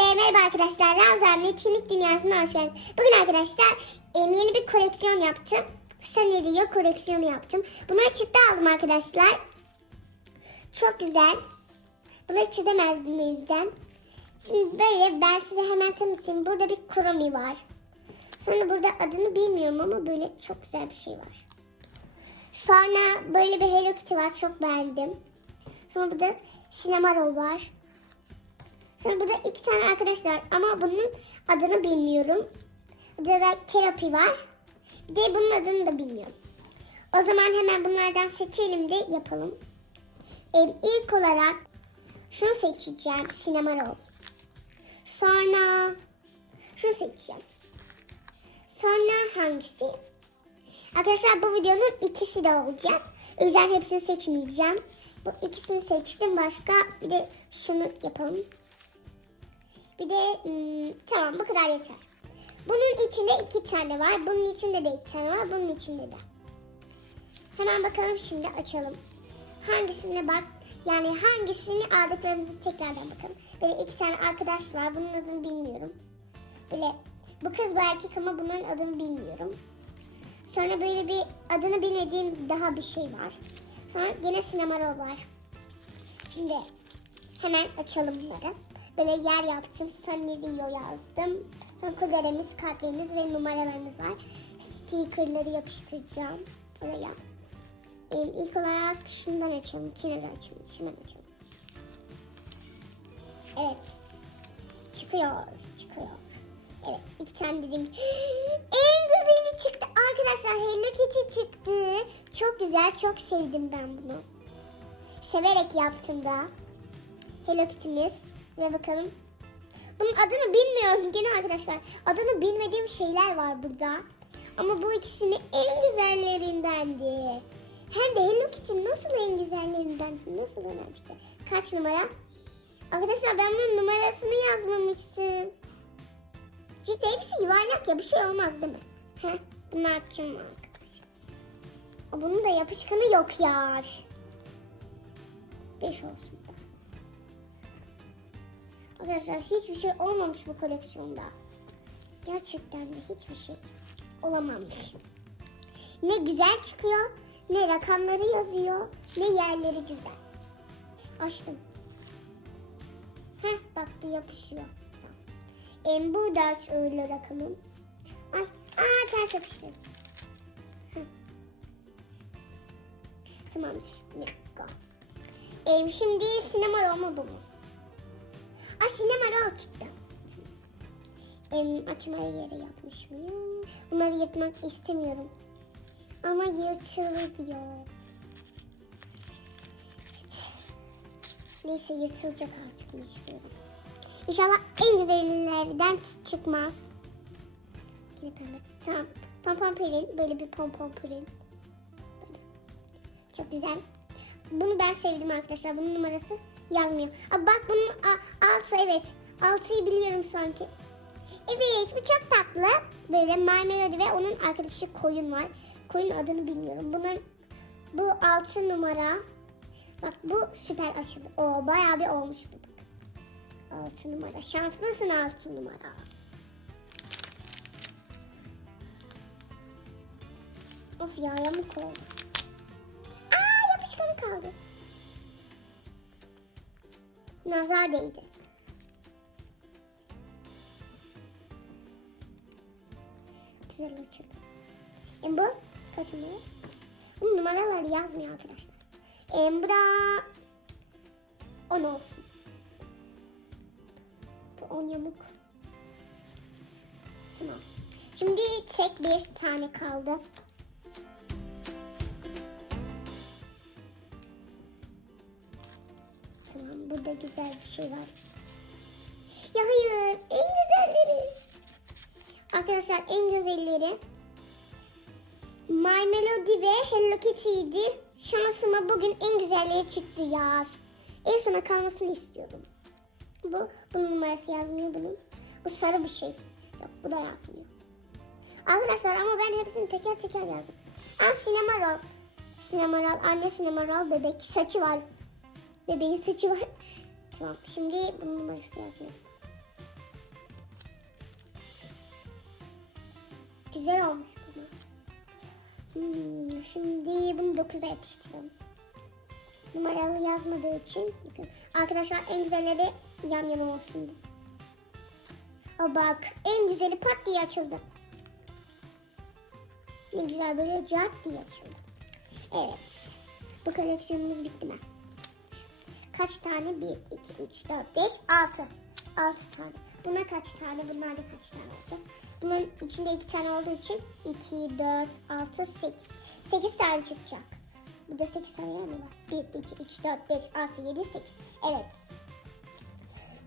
Hepinize merhaba arkadaşlar. Ravza'nın etkinlik dünyasına hoş geldiniz. Bugün arkadaşlar yeni bir koleksiyon yaptım. Senaryo koleksiyonu yaptım. Bunları çıktı aldım arkadaşlar. Çok güzel. Bunları çizemezdim o yüzden. Şimdi böyle ben size hemen tanıtayım. Burada bir kromi var. Sonra burada adını bilmiyorum ama böyle çok güzel bir şey var. Sonra böyle bir Hello Kitty var. Çok beğendim. Sonra burada Cinnamoroll var. Sonra burada iki tane arkadaş var ama bunun adını bilmiyorum. Burada da Kerapi var. Bir de bunun adını da bilmiyorum. O zaman hemen bunlardan seçelim de yapalım. El ilk olarak şunu seçeceğim. Cinnamoroll. Sonra şunu seçeceğim. Sonra hangisi? Arkadaşlar bu videonun ikisi de olacak. O yüzden hepsini seçmeyeceğim. Bu ikisini seçtim. Başka bir de şunu yapalım. Bir de hmm, tamam bu kadar yeter. Bunun içinde iki tane var. Bunun içinde de iki tane var. Bunun içinde de. Hemen bakalım şimdi açalım. Hangisine bak yani hangisini aldıklarımızı tekrardan bakalım. Böyle iki tane arkadaş var. Bunun adını bilmiyorum. Böyle bu kız bu erkek ama bunların adını bilmiyorum. Sonra böyle bir adını bilmediğim daha bir şey var. Sonra yine sinemarol var. Şimdi hemen açalım bunları. Böyle yer yaptım. Sanrio yazdım. Sonra kulerimiz, kalplerimiz ve numaralarımız var. Stickerları yapıştıracağım oraya. İlk olarak şundan açalım. Kenara açalım. Şundan açalım. Evet. Çıkıyor. Çıkıyor. Evet. iki tane dedim. En güzeli çıktı. Arkadaşlar Hello Kitty çıktı. Çok güzel. Çok sevdim ben bunu. Severek yaptım da. Hello Kitty'miz. Ve bakalım. Bunun adını bilmiyorum gene arkadaşlar. Adını bilmediğim şeyler var burada. Ama bu ikisini en güzellerindendi. Hem de Hello Kitty nasıl en güzellerinden? Nasıl önercik? Kaç numara? Arkadaşlar ben bunun numarasını yazmamışsın. Ciddi hepsi yuvarlak ya bir şey olmaz değil mi? Heh, bunu açacağım arkadaşlar. Aa, Bunun da yapışkanı yok ya. Beş olsun. Arkadaşlar hiçbir şey olmamış bu koleksiyonda. Gerçekten de hiçbir şey olamamış. Ne güzel çıkıyor, ne rakamları yazıyor, ne yerleri güzel. Açtım. Heh bak bir yapışıyor. Em, bu dört uğurlu rakamım. Ay, aa ters yapıştı. Heh. Tamamdır. Go. Em, şimdi sinema mu bu mu? Aa sinema roll çıktı. Em, açmaya yere yapmış mıyım? Bunları yapmak istemiyorum. Ama yırtılır diyor. Evet. Neyse yırtılacak artık mecburen. İnşallah en güzellerden çıkmaz. Yine pembe. Tamam. Pompon pürin. Böyle bir pompon. Böyle. Çok güzel. Bunu ben sevdim arkadaşlar. Bunun numarası yazmıyor. Aa, bak bunun altı evet. Altıyı biliyorum sanki. Evet bu çok tatlı. Böyle My Melody ve onun arkadaşı Koyun var. Koyun adını bilmiyorum. Bunun bu altı numara. Bak bu süper açıldı. O bayağı bir olmuş bu. Altı numara. Şanslısın altı numara. Of ya yamuk oldu. Aa yapışkanı kaldı. Nazar değdi. Güzel açıldı. E bu kaç numara? Bu numaralar yazmıyor arkadaşlar. E bu da 10 olsun. Bu 10 yamuk. Tamam. Şimdi tek bir tane kaldı. Burada güzel bir şey var. Ya hayır en güzelleri. Arkadaşlar en güzelleri My Melody ve Hello Kitty'ydi. Şansıma bugün en güzelleri çıktı ya. En sona kalmasını istiyordum. Bu, bunun numarası yazmıyor bunun. Bu sarı bir şey. Yok bu da yazmıyor. Arkadaşlar ama ben hepsini teker teker yazdım. Aa sinema roll. Sinema roll. Anne sinema roll bebek. Saçı var. Bebeğin saçı var. Tamam. Şimdi bunun numarası yazmayalım. Güzel olmuş bana. Hmm, şimdi bunu 9'a yapıştıralım. Numaralı yazmadığı için. Arkadaşlar en güzelleri yan yana olsun. Aa bak en güzeli pat diye açıldı. Ne güzel böyle cat diye açıldı. Evet. Bu koleksiyonumuz bitti mi? Kaç tane? 1, 2, 3, 4, 5, 6. 6 tane. Buna kaç tane? Bunlar da kaç tane olacak? Bunun içinde 2 tane olduğu için 2, 4, 6, 8. 8 tane çıkacak. Burada 8 tane mi var? 1, 2, 3, 4, 5, 6, 7, 8. Evet.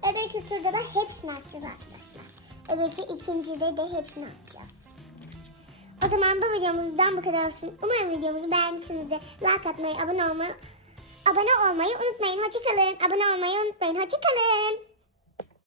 Öbür turda da hepsini yapacağız arkadaşlar. Öbürkü ikincide de hepsini yapacağız. O zaman bu videomuzdan bu kadar olsun. Umarım videomuzu beğenmişsinizdir. Like atmayı, abone olmayı, abone olmayı unutmayın. Hoşçakalın. Abone olmayı unutmayın. Hoşçakalın.